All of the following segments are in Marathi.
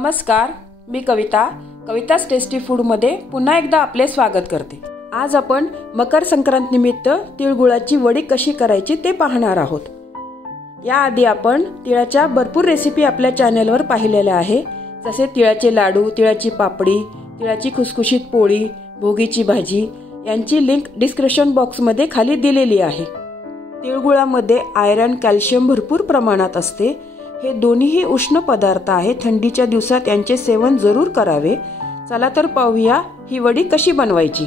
नमस्कार, मी कविता's टेस्टी फूडमध्ये पुन्हा एकदा आपले स्वागत करते। आज आपण मकर संक्रांत निमित्त तिळगुळाची वडी कशी करायची ते पाहणार आहोत। याआधी आपण तिळाच्या भरपूर रेसिपी आपल्या चॅनलवर पाहिलेल्या आहे, जसे तिळाचे लाडू, तिळाची पापडी, तिळाची खुसखुशीत पोळी, भोगीची भाजी यांची लिंक डिस्क्रिप्शन बॉक्समध्ये खाली दिलेली आहे। तिळगुळामध्ये आयरन, कॅल्शियम भरपूर प्रमाणात असते। हे दोन्हीही उष्ण पदार्थ आहे, थंडीच्या दिवसात यांचे सेवन जरूर करावे। चला तर पाहूया ही वडी कशी बनवायची।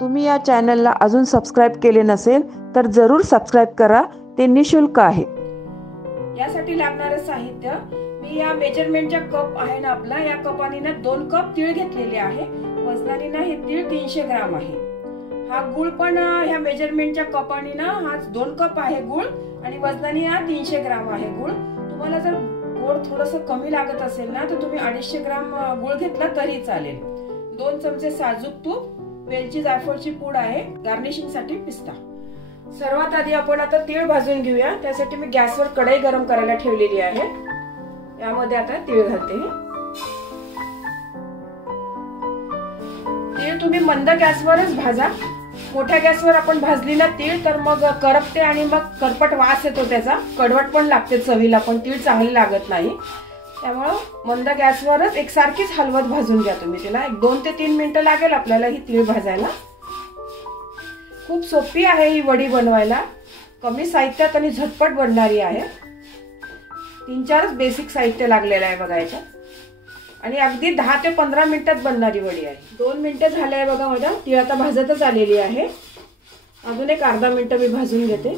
तुम्ही या चॅनलला अजून सबस्क्राइब केले नसेल तर जरूर सबस्क्राइब करा, ते निशुल्क आहे। यासाठी लागणारे साहित्य मी या मेजरमेंटच्या कप आहे ना आपला, या कपाने ना 2 कप तीळ घेतलेले आहे। वजनाने ना हे तीळ 300 ग्राम आहे। हा गुळ पण ह्या मेजरमेंटच्या कपाने ना हा 2 कप आहे गुळ आणि वजनाने हा 300 ग्राम आहे गुळ। तुम्हाला जर गोड थोडंसं कमी लागत असेल ना तर तुम्ही 250 ग्राम गुळ घेतला तरी चालेल। 2 चमचे साजूक तूप, वेलची जायफळची पूड आहे, गार्निशिंग साठी पिस्ता। सर्वात आधी आपण आता तीळ भाजून घेऊया। त्यासाठी मी गॅसवर कढई गरम करायला ठेवलेली आहे। यामध्ये आता तीळ घालते। तीळ तुम्ही मंद गॅसवरच भाजा। मोठ्या गॅसवर आपण भाजली ना तीळ तर मग करपते आणि मग करपट वास येतो, त्याचा कडवट पण लागते चवीला, पण तीळ चांगली लागत नाही। त्यामुळे मंद गॅसवरच एकसारखीच हलवत भाजून घ्या तुम्ही तिला। 2 ते 3 मिनिटं लागेल आपल्याला ही तीळ भाजायला। खूप सोपी आहे ही वडी बनवायला, कमी साहित्यात आणि झटपट बनणारी आहे। 3-4 बेसिक साहित्य लागलेलं आहे बघा याच्यात, आणि अगदी 10 ते 15 मिनिटात बनणारी वडी आहे। 2 मिनिटं झाले आहे बघा, माझा तीळ आता भाजतच आलेली आहे। अजून एक अर्धा मिनिट मी भाजून घेते।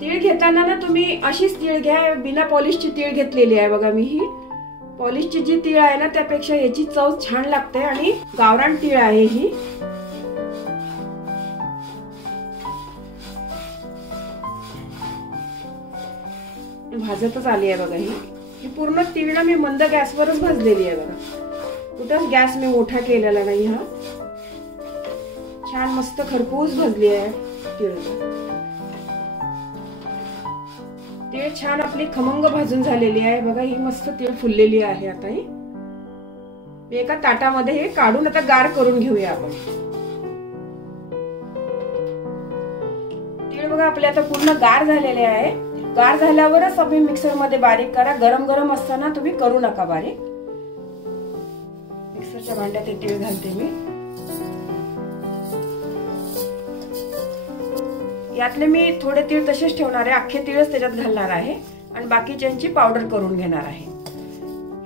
तीळ घेताना ना तुम्ही अशीच तीळ घ्या, बिना पॉलिशची तीळ घेतलेली आहे बघा मी। ही पॉलिशची जी तीळ आहे ना त्यापेक्षा याची चव छान लागते, आणि गावरान तीळ आहे ही। भाजतच आली आहे बघा ही पूर्ण तीळ ना मी मंद गॅसवरच भाजलेली आहे बघा। कुठंच गॅस मी मोठा केलेला नाही। हा छान मस्त खरपूस भाजली आहे तीळ। तीळ छान आपली खमंग भाजून झालेली आहे बघा। ही मस्त तीळ फुललेली आहे। आता ही एका ताटामध्ये हे काढून आता गार करून घेऊया आपण। तीळ बघा आपले आता पूर्ण गार झालेले आहे। गार झाल्यावरच तुम्ही मिक्सर मध्ये बारीक करा, गरम गरम असताना तुम्ही करू नका बारीक। मिक्सरच्या भांड्यात हे तीळ घालते मी। यातले मी थोडे तीळ तसेच ठेवणार आहे, अख्खे तीळच त्याच्यात घालणार आहे आणि बाकीच्यांची पावडर करून घेणार आहे।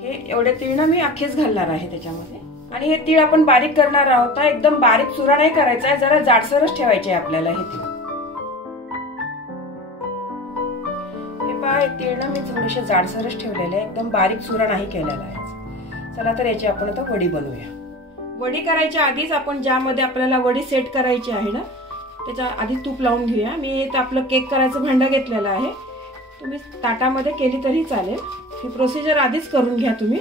हे एवढे तीळ ना मी अख्खेच घालणार आहे त्याच्यामध्ये। आणि हे तीळ आपण बारीक करणार आहोत, एकदम बारीक चुरा नाही करायचा आहे, जरा जाडसरच ठेवायचे आपल्याला हे तीळ। तीळ ना मी थोडेसे जाडसरच ठेवलेले, एकदम बारीक चुरा नाही केलेला आहे। चला तर याची आपण आता वडी बनवूया। वडी करायच्या आधीच आपण ज्यामध्ये आपल्याला वडी सेट करायची आहे ना त्याच्या आधी तूप लावून घेऊया। मी इथं आपलं केक करायचं भांडं घेतलेलं आहे, तुम्ही ताटामध्ये केली तरी चालेल। ही प्रोसिजर आधीच करून घ्या तुम्ही,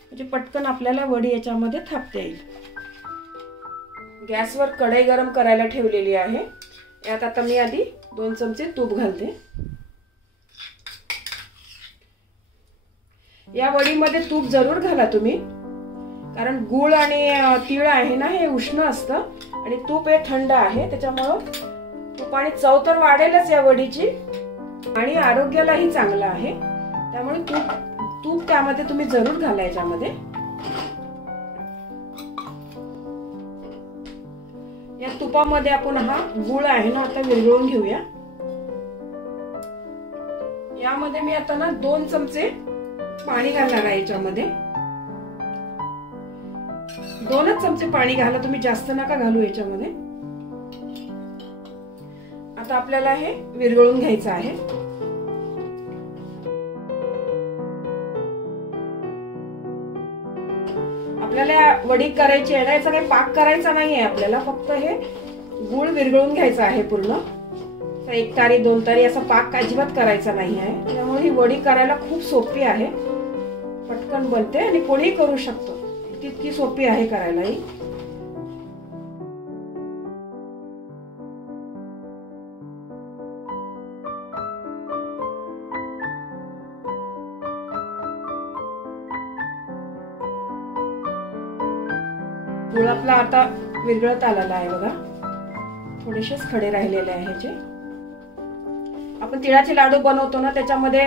म्हणजे पटकन आपल्याला वडी याच्यामध्ये थापता येईल। गॅसवर कढई गरम करायला ठेवलेली आहे। यात आता मी आधी 2 चमचे तूप घालते। या वडीमध्ये तूप जरूर घाला तुम्ही, कारण गुळ आणि तीळ आहे ना हे उष्ण असतं आणि तूप हे थंड आहे, त्याच्यामुळे तुपाने चव तर वाढेलच या वडीची आणि आरोग्यालाही चांगलं आहे। त्यामुळे तूप त्यामध्ये तुम्ही जरूर घाला याच्यामध्ये। या तुपामध्ये आपण हा गुळ आहे ना आता विरघळून घेऊया। यामध्ये मी आता ना 2 चमचे पाणी घालणार आहे याच्यामध्ये। 2च चमचे पाणी घाला तुम्ही, जास्त नका घालू याच्यामध्ये। आता आपल्याला हे विरघळून घ्यायचं आहे। आपल्याला वडी करायची आहे ना, याचा काही पाक करायचा नाहीये आपल्याला, फक्त हे गुळ विरघळून घ्यायचा आहे पूर्ण। 1 तारी 2 तारी असा पाक अजिबात करायचा नाही आहे। त्यामुळे ही वडी करायला खूप सोपी आहे, पटकन बनते आणि कोणीही करू शकतो, तितकी सोपी आहे करायला ही। गुळ आपला आता विरघळत आलेला आहे बघा. थोडेसेच खडे राहिलेले आहे जे आपण तिळाचे लाडू बनवतो ना, त्याच्यामध्ये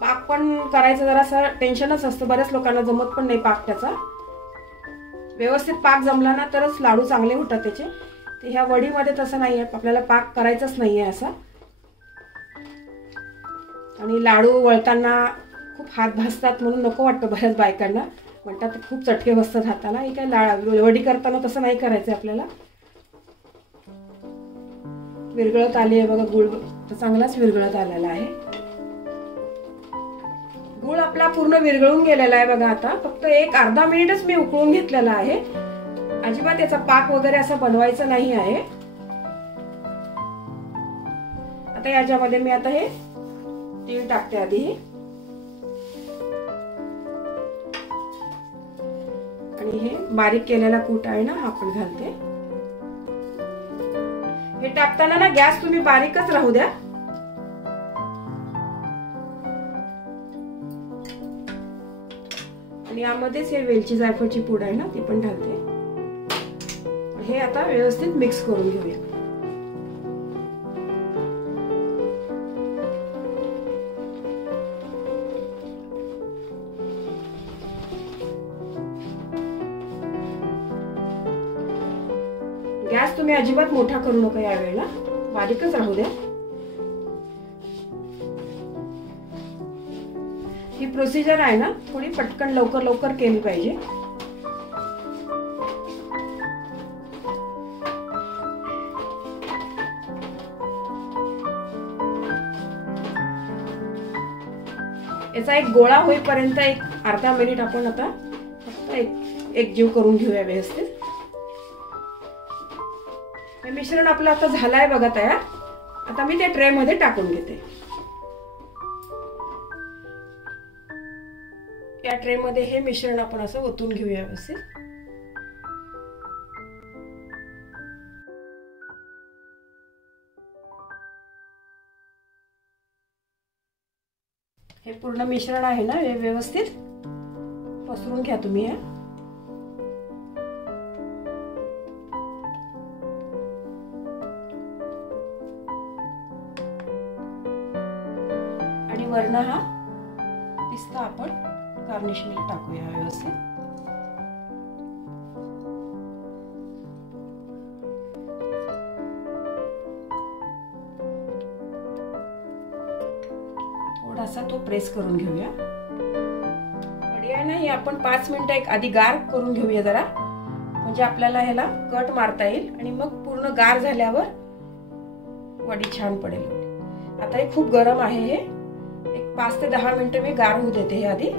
पाक पण करायचं जरासं टेन्शनच असतं. बऱ्याच लोकांना जमत पण नाही पाक त्याचा. व्यवस्थित पाक जमला ना तरच लाडू चांगले होतात त्याचे. ते ह्या वडीमध्ये तसं नाही आहे, आपल्याला पाक करायचाच नाही आहे असा. आणि लाडू वळताना खूप हात भाजतात म्हणून नको वाटतं बऱ्याच बायकांना. म्हणतात खूप चटके बसतात हाताला. हे काय वडी करताना तसं नाही करायचं आपल्याला. विरघळत आली आहे बघा गुळ, तर चांगलाच विरघळत आलेला आहे. गुळ आपला पूर्ण विरघळून गेलेला आहे बघा. आता फक्त एक अर्धा मिनिटच मी उकळून घेतलेला आहे. अजिबात याचा पाक वगैरे असं बनवायचं नाही आहे. आता याच्यामध्ये मी आता हे तीळ टाकते आधी आणि हे बारीक केलेला कूट आहे ना हा पण घालते. हे टाकताना ना गॅस तुम्ही बारीकच राहू द्या. आणि यामध्येच हे वेलची जायफळची पूड आहे ना ती पण घालते. हे आता व्यवस्थित मिक्स करून घेऊया. गॅस तुम्ही अजिबात मोठा करू नका यावेळेला, बारीकच राहू द्या. ही प्रोसिजर आहे ना थोडी पटकन लवकर लवकर केली पाहिजे. याचा एक गोळा होईपर्यंत एक अर्धा मिनिट आपण आता फक्त एक जीव करून घेऊया व्यवस्थित. हे मिश्रण आपलं आता झालंय बघा तयार. आता मी ते ट्रे मध्ये टाकून घेते. या ट्रे मध्ये हे मिश्रण आपण असं ओतून घेऊया व्यवस्थित. हे पूर्ण मिश्रण आहे ना हे व्यवस्थित पसरून घ्या तुम्ही. आणि वरनं हा पिस्ता आपण गार्निशिंगला टाकूया व्यवस्थित. थोडासा तो प्रेस करून घेऊया. वडी आहे ना ही आपण 5 मिनिटं एक आधी गार करून घेऊया जरा, म्हणजे आपल्याला ह्याला कट मारता येईल आणि मग पूर्ण गार झाल्यावर वडी छान पडेल. आता हे खूप गरम आहे. हे एक 5 ते 10 मिनिटं मी गार होऊ देते. हे आधी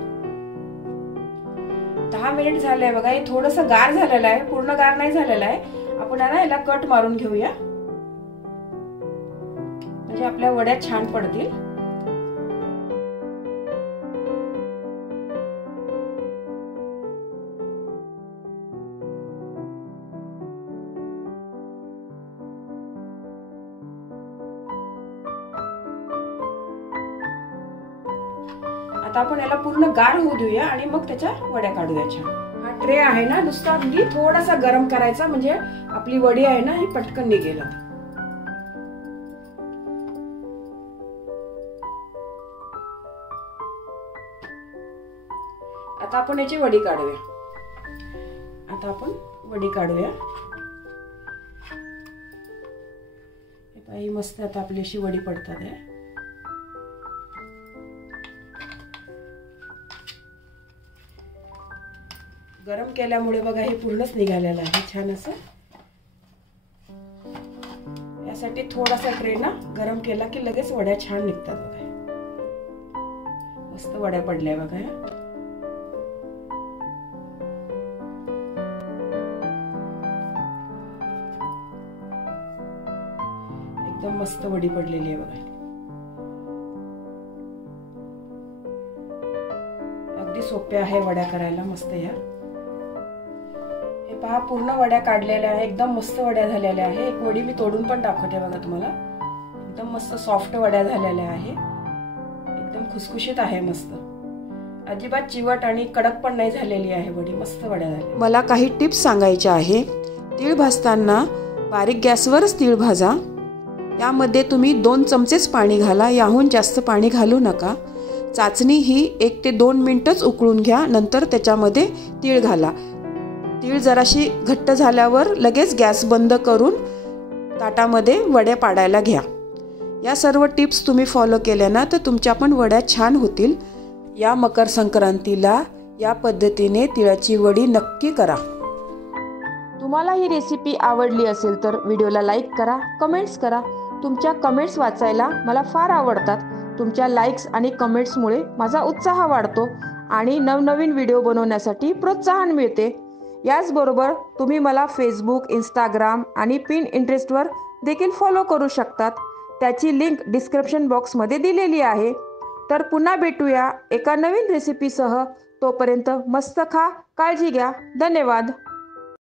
10 मिनिट झाले बघा. हे थोडस गार झालेलं आहे, पूर्ण गार नाही झालेलं आहे. आपण ना याला कट मारून घेऊया म्हणजे आपल्या वड्या छान पडतील. आता आपण याला पूर्ण गार होऊ देऊया आणि मग त्याच्या वड्या काढूया छान. हा ट्रे आहे ना नुसता अगदी थोडासा गरम करायचा म्हणजे आपली वडी आहे ना ही पटकन निघेल. आता आपण याची वडी काढूया. ही मस्त आता आपली अशी वडी पडतात आहे. गरम केल्यामुळे बघा हे पूर्णच निघालेलं आहे छान असं. यासाठी थोडासा ट्रे ना गरम केला की लगेच वड्या छान निघतात बघा. मस्त वड्या पडल्या बघा. एकदम मस्त वडी पडलेली आहे बघा. अगदी सोप्या आहे वड्या करायला मस्त. या हे पहा पूर्ण वड्या काढलेल्या आहे. एकदम मस्त वड्या झालेल्या आहे. एक वडी मी तोडून पण दाखवते बघा तुम्हाला. एकदम मस्त सॉफ्ट वड्या झालेल्या आहे. एकदम खुसखुशीत आहे मस्त. अजिबात चिवट आणि कडक पण नाही झालेली आहे वडी, मस्त वड्या झाल्या. मला काही टिप्स सांगायच्या आहे. तीळ भाजताना बारीक गॅसवरच तीळ भाजा. यामध्ये तुम्ही 2 चमचेच पाणी घाला, याहून जास्त पाणी घालू नका. चाचणी ही 1 ते 2 मिनिटच उकळून घ्या, नंतर त्याच्यामध्ये तीळ घाला. तीळ जराशी घट्ट झाल्यावर लगेच गॅस बंद करून ताटामध्ये वड्या पाडायला घ्या. या सर्व टिप्स तुम्ही फॉलो केल्या ना तर तुमच्या पण वड्या छान होतील. या मकर संक्रांतीला या पद्धतीने तिळाची वडी नक्की करा. तुम्हाला ही रेसिपी आवडली असेल तर व्हिडिओला लाईक करा, कमेंट्स करा. तुमच्या कमेंट्स वाचायला मला फार आवडतात. तुमच्या लाईक्स आणि कमेंट्समुळे माझा उत्साह वाढतो आणि नवनवीन व्हिडिओ बनवण्यासाठी प्रोत्साहन मिळते. याचबरोबर तुम्ही मला फेसबुक, इंस्टाग्राम आणि पिंटरेस्टवर देखील फॉलो करू शकतात. त्याची लिंक डिस्क्रिप्शन बॉक्समध्ये दिलेली आहे. तर पुन्हा भेटूया एका नवीन रेसिपीसह. तोपर्यंत मस्त खा, काळजी घ्या. धन्यवाद.